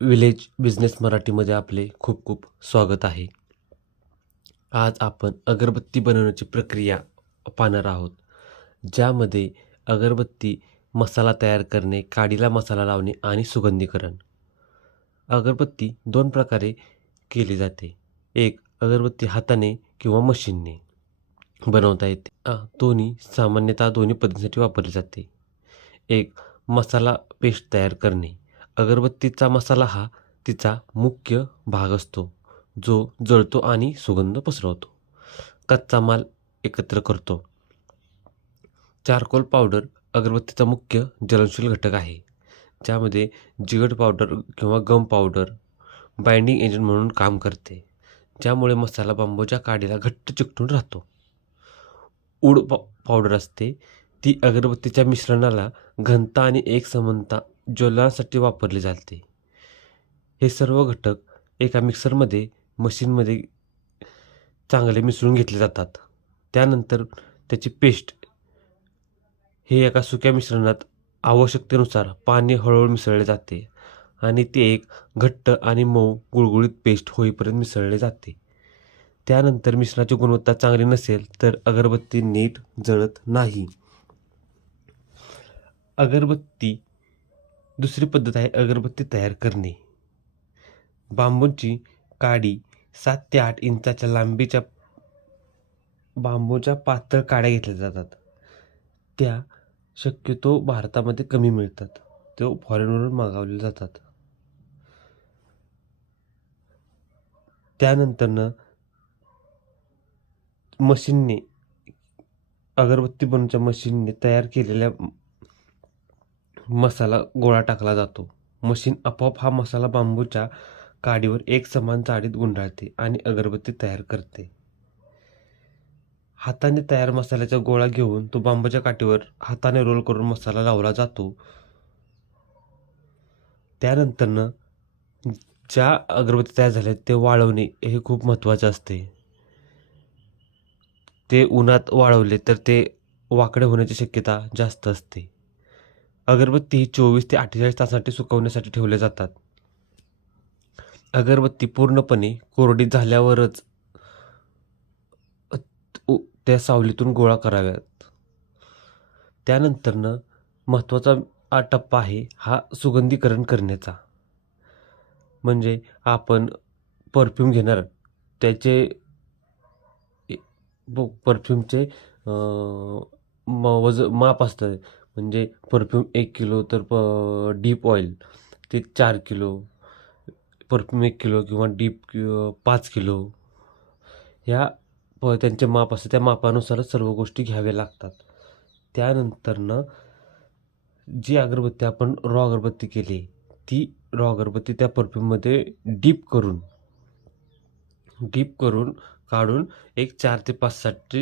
Village business मराठीमध्ये आपले खूप खूप स्वागत आहे. आज आपण अगरबत्ती बनवण्याची प्रक्रिया पाहणार आहोत. ज्यामध्ये अगरबत्ती मसाला तयार करणे, काडीला मसाला लावणे आणि सुगंधीकरण. अगरबत्ती 2 प्रकारे केली जाते. एक अगरबत्ती हाताने किंवा मशीनने बनवता येते. दोन्ही सामान्यतः दोन्ही पद्धतीसाठी वापरली जाते. एक मसाला पेस्ट तयार करणे. अगरबत्तीचा मसाला हा तिचा मुख्य भाग असतो, जो जळतो आणि सुगंध पसरवतो. कच्चा माल एकत्र करतो. चारकोल पावडर अगरबत्तीचा मुख्य ज्वलनशील घटक आहे. ज्यामध्ये जिगड पावडर किंवा गम पावडर बाइंडिंग एजंट म्हणून काम करते. ज्यामुळे मसाला बांबूच्या काडीला घट्ट चिकटून राहतो. उड पावडर असते. ती अगरबत्तीच्या मिश्रणाला घनता आणि एकसमानता ज्वलनासाठी वापरली जाते. हे सर्व घटक एका मशीनमध्ये चांगले मिसळून घेतले जातात. त्यानंतर त्याची पेस्ट हे एका सुक्या मिश्रणात आवश्यकतेनुसार पाणी हळूहळू मिसळले जाते आणि ते एक घट्ट आणि मऊ गुळगुळीत पेस्ट होईपर्यंत मिसळले जाते. त्यानंतर मिश्रणाची गुणवत्ता चांगली नसेल तर अगरबत्ती नीट जळत नाही. दुसरी पद्धत आहे अगरबत्ती तयार करणे. बांबूची काडी 7 ते 8 इंचाच्या लांबीच्या बांबूच्या पातळ काड्या घेतल्या जातात. त्या शक्यतो भारतामध्ये कमी मिळतात. ते फॉरेनवरून मागवले जातात. त्यानंतरनं अगरबत्ती बनवण्याच्या मशीनने तयार केलेल्या मसाला गोळा टाकला जातो. मशीन आपोआप हा मसाला बांबूच्या काडीवर एकसमान जाडीत गुंडाळते आणि अगरबत्ती तयार करते. हाताने तयार मसाल्याचा गोळा घेऊन तो बांबूच्या काठीवर हाताने रोल करून मसाला लावला जातो. त्यानंतरनं ज्या अगरबत्ती तयार झाल्या ते वाळवणे हे खूप महत्त्वाचे असते. ते उन्हात वाळवले तर ते वाकडे होण्याची शक्यता जास्त असते. अगरबत्ती ही 24 ते 48 तासासाठी सुकवण्यासाठी ठेवले जातात. अगरबत्ती पूर्णपणे कोरडी झाल्यावरच त्या सावलीतून गोळा कराव्यात. त्यानंतरनं महत्त्वाचा टप्पा आहे हा सुगंधीकरण करण्याचा. म्हणजे आपण परफ्यूम घेणार त्याचे परफ्यूमचे माप असतं. म्हणजे परफ्यूम 1 किलो तर डीप ऑइल ते 4 किलो, परफ्यूम 1 किलो किंवा डीप 5 किलो ह्या त्यांचे माप असतं. त्या मापानुसारच सर्व गोष्टी घ्याव्या लागतात. त्यानंतरनं जी अगरबत्ती आपण अगरबत्ती केली ती अगरबत्ती त्या परफ्यूममध्ये डीप करून काढून एक 4 ते 5 साठी